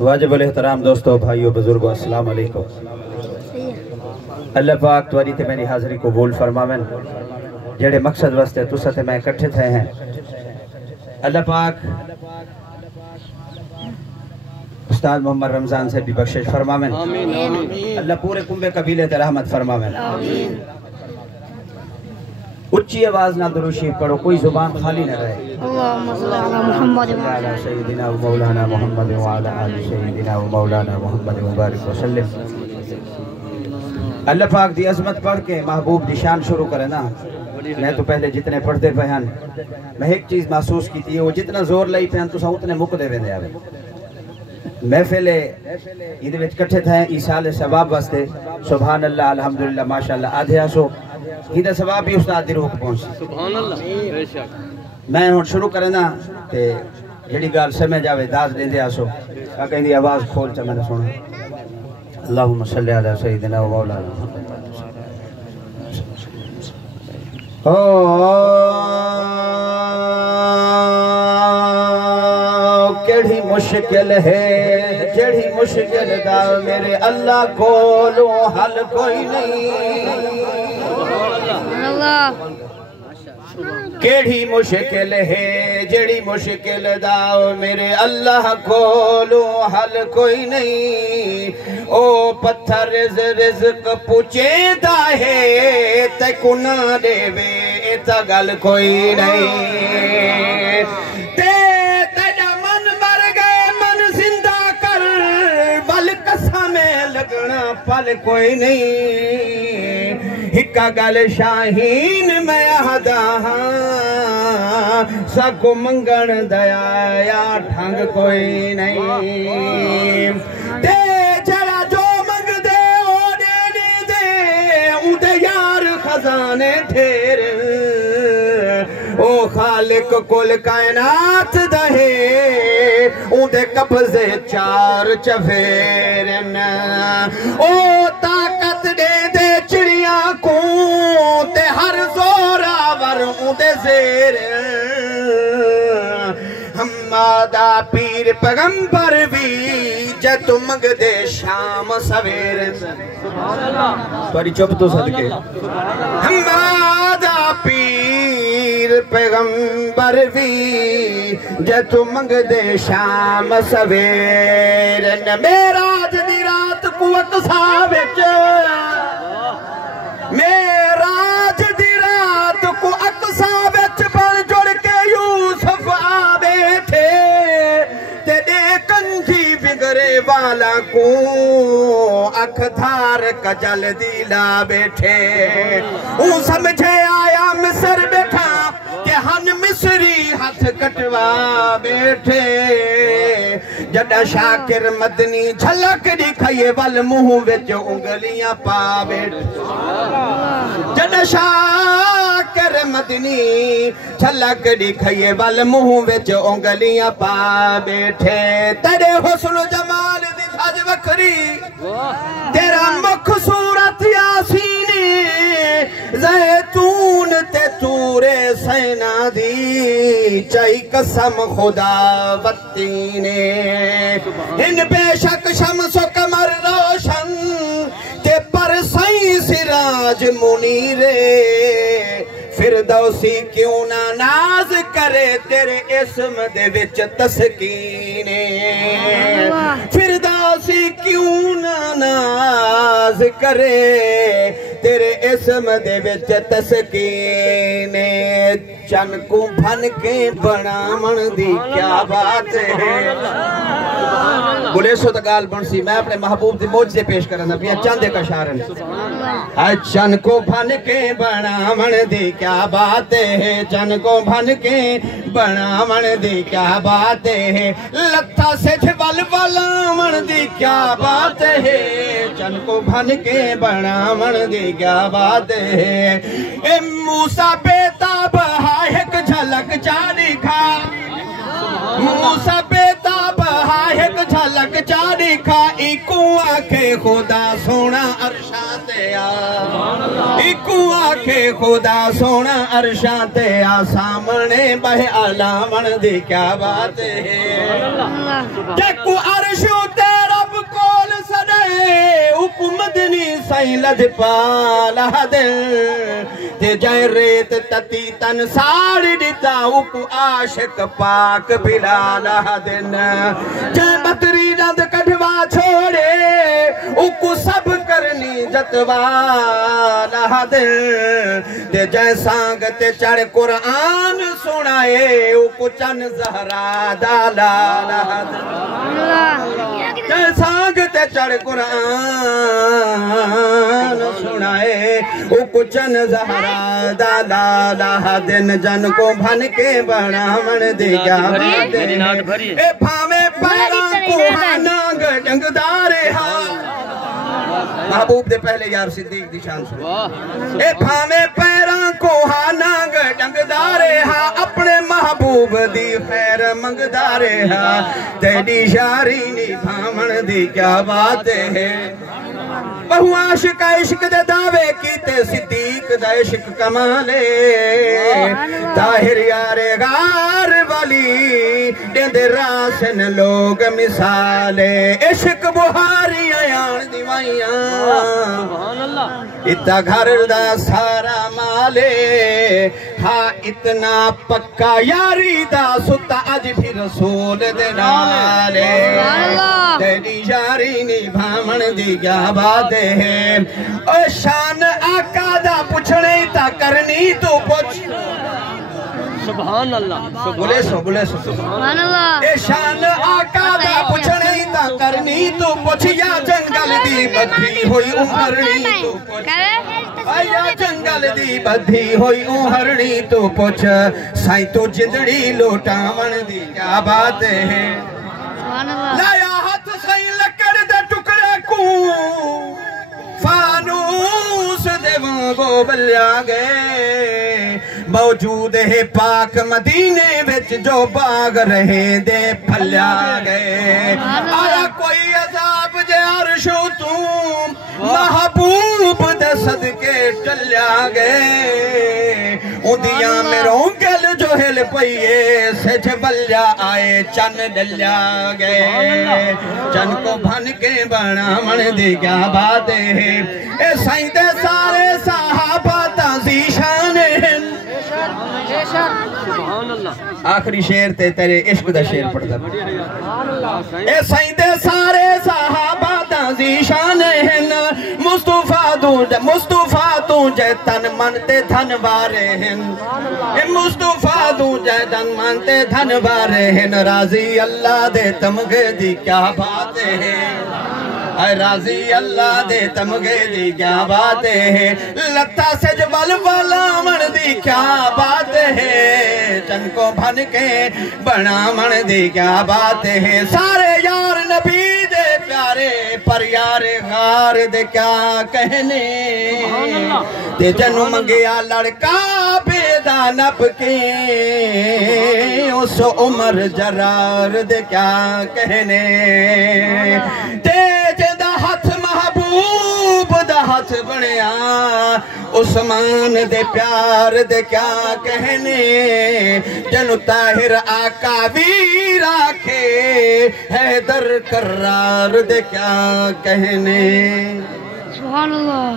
वाजिब एहतराम दोस्तों, भाइयों, बुजुर्गों, अस्सलाम वालेकुम। अल्लाह पाक तुम्हारी ते मेरी हाज़री कबूल फरमावन। जेड़े मकसद वास्ते तुसा ते मैं इकट्ठे थे हैं, अल्लाह पाक उस्ताद मोहम्मद रमजान से भी बख्शिश फरमावन। अल्लाह पूरे कुंबे कबीले ते रहमत फरमावन। उच्ची आवाज ना दुरूद शरीफ पढ़ो, कोई जुबान खाली न रहे। सय्यिदिना व मौलाना मोहम्मद व अला आलि सय्यिदिना व मौलाना मोहम्मद व बारिक वसल्लम। अल्लाह पाक दी अजमत पढ़ के महबूब दी शान शुरू करे ना। मैं तो पहले जितने पढ़ते पे हैं, मैं एक चीज महसूस की थी, वो जितना जोर लाई पे तुसा उतने मुकदे वेंदे आवे। महफिले इहदे विच इकट्ठे थे ईसाल सवाब वास्ते। सुभान अल्लाह, अल्हम्दुलिल्लाह, माशाअल्लाह। आधे आसो इहदा सवाब भी उस्ताद दी रूह को पहुंच। सुभान अल्लाह, बेशक। मैं हुन शुरू करे ना ते जेड़ी गाल समझ आवे दास देंदे आसो। आ कहंदी आवाज खोल च मैंने सुन। अल्लाहुम्मा सल्ली अला सय्यिदिना व मौलाना। ओ केड़ी मुश्किल है, जेड़ी मुश्किल दा मेरे अल्लाह कोलो हल कोई नहीं। केड़ी मुश्किल है, जेड़ी मुश्किल दा मेरे अल्लाह कोलो हल कोई नहीं। ओ पत्थर रिज़्क पुछेदा है ते कुना देवे ता गल कोई नहीं। पल कोई नहीं। हिक्का गल शाहीन मैं आदा सगो मंगण दया ठंग कोई नहीं। ते जरा जो मंग दे ओ दे दे उदे यार खजाने ठेर। ओ खालिक कुल कायनात दहे उदे कब्जे चार चफेरन। ओ ताकत दे दे चिड़िया को ते हर जोरावर उदे जेर। हमादा पीर पैगंबर भी जद मंग दे शाम सवेर। पर चुप तो सदके। हमादा पीर पैगंबर भी जद मंग दे शाम सवेर। मेराज दी रात कुवत साविच, मेराज दी रात को अक्सा विच पर जुड़ के यूसुफ आवे थे। तेरे कंजी बिगड़े वाला को अख धार कजल दिला बैठे। ऊ समझे आया मिस्र बैठा के हन मिस्री हाथ कटवा बैठे। जदा शाकिर मदनी झलक दिखाए वल मुंह विच उंगलियां पा बैठे। जदा शाकिर मदनी झलक दिखाए वल मुंह विच उंगलियां पा बैठे। तेरे हुस्न जमाल दी सज वखरी, तेरा मुख सूरत यासीनी। जैतून ते तूरे सैना दी चाई कसम खुदा वत्ती ने। इन बेशक शम्सो कमर रोशन ते पर सई सिराज मुनीरे। फिरदौसी क्यों ना नाज करे तेरे इस्म दे विच तस्कीने। फिरदौसी क्यों ना नाज करे तेरे इस्म दे विच तस्कीने। चन को भन के बनावन दी क्या बात है। गुलेसो तगाल बनसी। मैं अपने महबूब दी मौजज़े पेश करना पिया चांदे का शारन। चन को भन के बनावन दी क्या बात है। चन को भन के बनावन दी क्या बात है। लत्था से बल बलावन दी क्या बात है। चन को भन के बनावन दी क्या बात है। ए मूसा बेताब एक झलक चारी खा। मूसा बेताब एक झलक चारी खा। इको आखे खुदा सोना अरशा ते आ इकू आखे खुदा सोना अरशा ते आ सामने बह आलावन दी क्या बात है जेकू अर्श ते रब कोल सदे हुकूमत नी सही लजपाल दिल ते जय रेत तती तन साड़ी दिता उप आशिक पाक बिलाल दिन जय बतरी नद कढ़वा छोड़े उकु सब करनी जतवाला दिल ते जय सांग ते चढ़ कुरान सुनाए उकु चन जहरा दाला जय सांग ते चढ़ कुरान सुनाए उकु चन जहरा दाला दिन जन को भन के बनावन दे जा ए भावे पैरा को नांग डंगदारे हा महबूब दे पहले यार सिद्दीक दी शान सुन ए भावे पैरा को नांग डंगदारे हा अपने महबूब दी खैर मंगदारे हा तेरी यारी नी भावण दी क्या बात है बहु आशिक इश्क दे दावे कीते सिद्दीक दा इश्क कमाले ताहिर यारे गार वाली देंदे रासन लोग मिसाले इश्क बुहारी आयान दीवाइयां इतना घर दा सारा माले हाँ इतना पक्का यारी दा सुता अज भी रसूल दे नाले तेरी यारी नी भावण दी क्या बात है ओ शान आका दा पुछने ता करनी तू पुछ सुभान अल्लाह बोले सो सुभान अल्लाह ए शान आका दा पुछने ता करनी तू पुछ या जंगल दी बद्धी होई उमरनी तू पुछ आया जंगल दी बद्धी होई उमरनी तू पुछ साईं तो जिंदड़ी लोटावण दी क्या बात है सुभान अल्लाह लाया हाथ साईं लकड़ दे टुकड़े को फानूस दे वांगो बल्या गए मौजूद है पाक मदीने विच जो बाग रहे दे फल्या गए आया कोई अजाब जे अर्शो तू महबूब दे सदके चल्या गए उदियां मेरों गल जो हिल पईए सज बल्या आए चन डल्या गए चन को भन के बनावण दी क्या बात है ए साईं दे सारे सहाबा ताज़ी शान आखिरी शेर ते तेरे इश्क दा शेर पढ़दा ए साईं दे सारे सहाबा ताज़ी शान मुस्तफा तू जय तन मन ते धन वारे ए मुस्तफा तू जय तन मन ते धन वारे राजी अल्लाह दे तमगे दी क्या बात है राजी अल्लाह दे तमगे दी क्या बात है लत्ता से जबल वालावण दी क्या बात है चन को भन के बनावण दी क्या बात है सारे यार नबी दे प्यारे पर यार गार दे क्या कहने ते जनु मंगया लड़का बेदा नब के उस उमर जरार दे क्या कहने ते हाथ महबूब दा हाथ बनया उस्मान दे प्यार दे क्या कहने जनु ताहिर आका भी राखे हैदर करार दे क्या कहने सुभान अल्लाह।